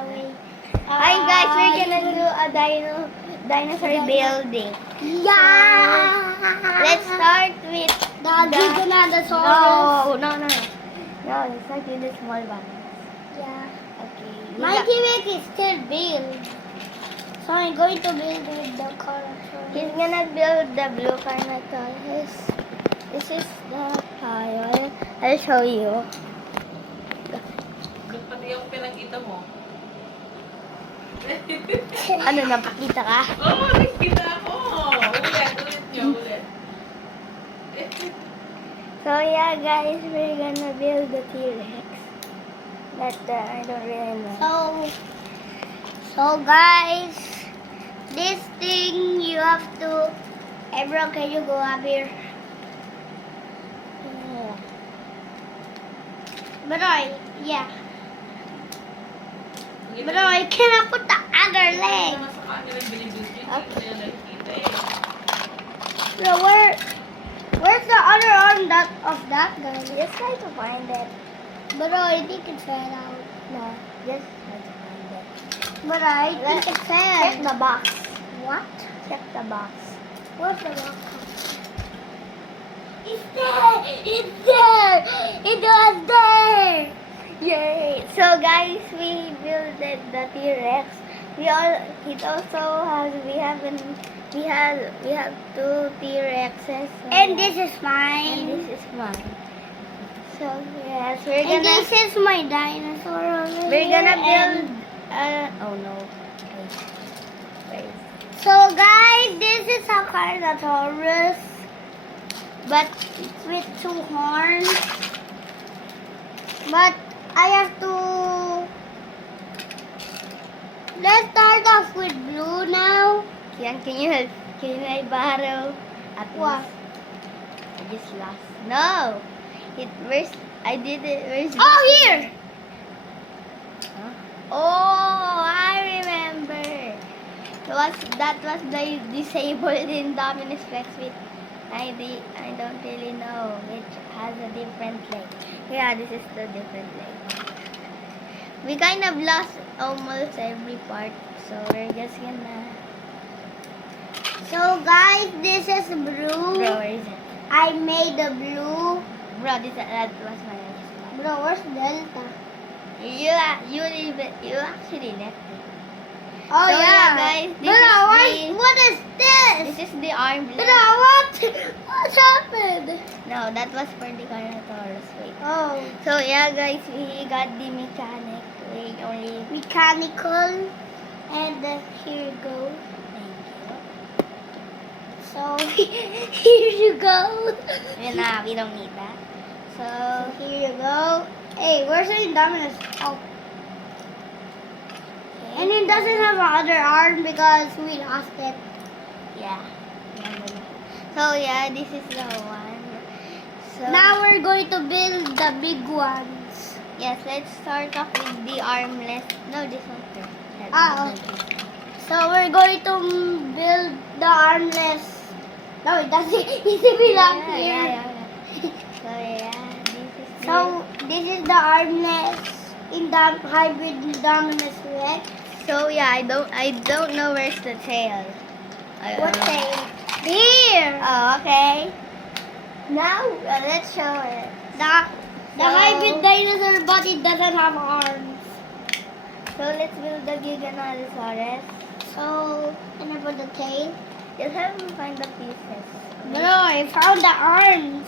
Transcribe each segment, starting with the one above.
away. Hi guys, we're gonna do a dinosaur building. Yeah. Let's start with the Giganotosaurus. No, let's start with the small ones. Yeah. Okay. My T-Rex is still build. So I'm going to build with the Carnotaurus. He's gonna build the blue Carnotaurus. This is the pile. I'll show you. Pati yung pinakita mo. Ano, napakita ka? Oo, nakita ako. Ulit niyo. So yeah guys, we're gonna build the T-Rex. But I don't really know. So guys, this thing you have to. Everyone, can you go up here? But yeah. But I cannot put the other leg. Naman sa kanila yung binibigyan. Hindi ko na nakikita eh. So where's the other arm of that guy? Just try to find it. But I think it fell out. No, just try to find it. But I think it fell. Check the box. What? Check the box. What's the box? It's there! It's there! It was there! Yay! So guys, we built the T-Rex. We have two T-Rexes. And this is and mine. this is mine. So yes, we're And gonna this is my dinosaur over we're gonna here, build. and- Oh no! Wait. So guys, this is a Carnotaurus, but with two horns. But I have to. Let's start off with blue now. Yan, can you help? Can I borrow? At What? least? I just lost. No! I did it. Where's Oh, here! Huh? Oh, I remember. That was the disabled Indominus Rex with I don't really know which has a different leg. Yeah, this is the different leg. We kind of lost almost every part, so we're just gonna. So guys, this is blue. Bro, where is it? I made the blue. Bro, that was my last one. Bro, where's Delta? You actually left it. Oh So, yeah, yeah, guys, this Bro, is what is this? This is the arm blade. Bro, what happened? No, that was for the Carnotaurus. Wait. Oh, So yeah, guys, we got the mechanic. We only. mechanical. And here you go. Thank So here you go. you. Nah, we don't need that. So So here you go. Hey, where's the Indominus? Oh, and it doesn't have another arm because we lost it. yeah. So yeah, this is the one. So Now we're going to build the big ones. yes, let's start off with the armless. No, this one first. Ah, So we're going to build the armless. No, it doesn't. It should be up here. So yeah, this is the. So this is the armless in the hybrid Indominus Rex. So yeah, I don't know where's the tail. What tail? Here. Oh, okay. Now let's show it. The So- hybrid dinosaur, but it doesn't have arms. So let's build the Giganotosaurus. So can I put the tail? You'll have to find the pieces. Bro, I found the arms.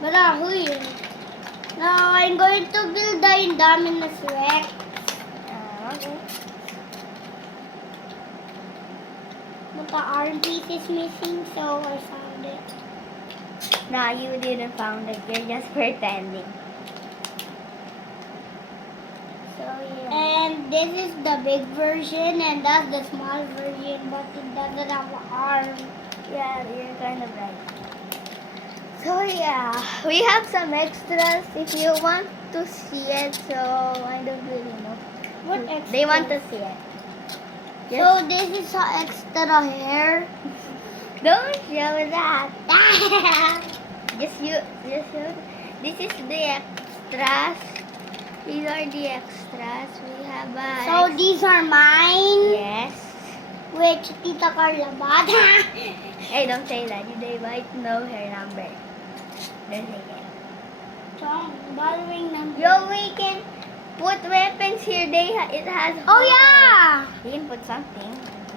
Bro, here. Now I'm going to build the Indominus Rex. Okay. But the arm piece is missing, so I found it. Nah, you didn't found it. You're just pretending. So yeah. And this is the big version, and that's the small version, but it doesn't have an arm. Yeah, you're kind of right. So yeah, we have some extras if you want to see it. So I don't really know. What They want to extras? see it. So this is the extra hair. Don't show that. Just show. This is the extras. These are the extras. We have Yeah, bye. So these are mine. yes. Which Tita Carla bought. Hey, don't say that. They might know her number. Don't say that. So, borrowing number. Yo, we can put weapons here. It has. Oh holes. yeah! We can put something.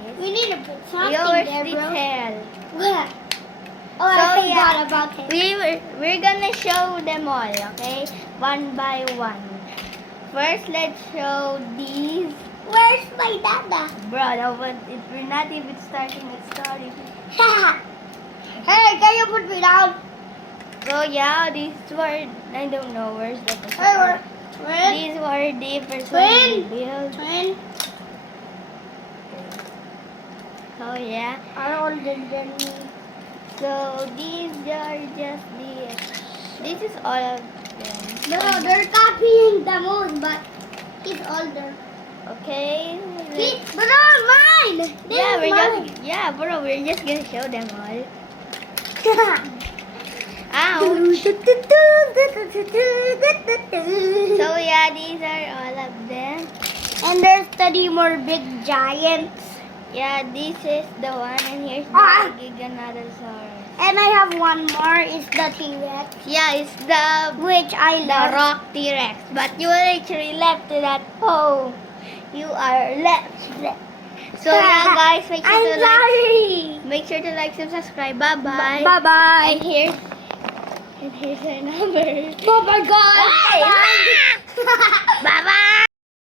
Like We this. need to put something Yours there, the bro. tail. What? Oh, So, I forgot yeah. about it. We're gonna show them all, okay? One by one. First, let's show these. Where's my dada? Bro, no, but we're not even starting the story. Hey, can you put me down? So yeah, these were, I don't know, where's the first Hey, one? twin. These were the first Twin. one we built. Twin. So yeah, Are older than me. so these are just this is all of them. No, they're copying the moon, but he's older. Okay. See, but not mine. This Yeah, is bro, we're just gonna show them all. mine. Ouch. So yeah, these are all of them. And there's 30 more big giants. Yeah, this is the one, and here's the Ah. Giganotosaurus. And I have one more. It's the T-Rex. Yeah, it's the Which I love. rock T-Rex, but you actually left it at home. You are left. So yeah, guys, make sure I'm to like, sorry. make sure to like and subscribe. Bye bye. Bye-bye. And here's our number. Oh my God. Hey! Bye-bye. Bye bye.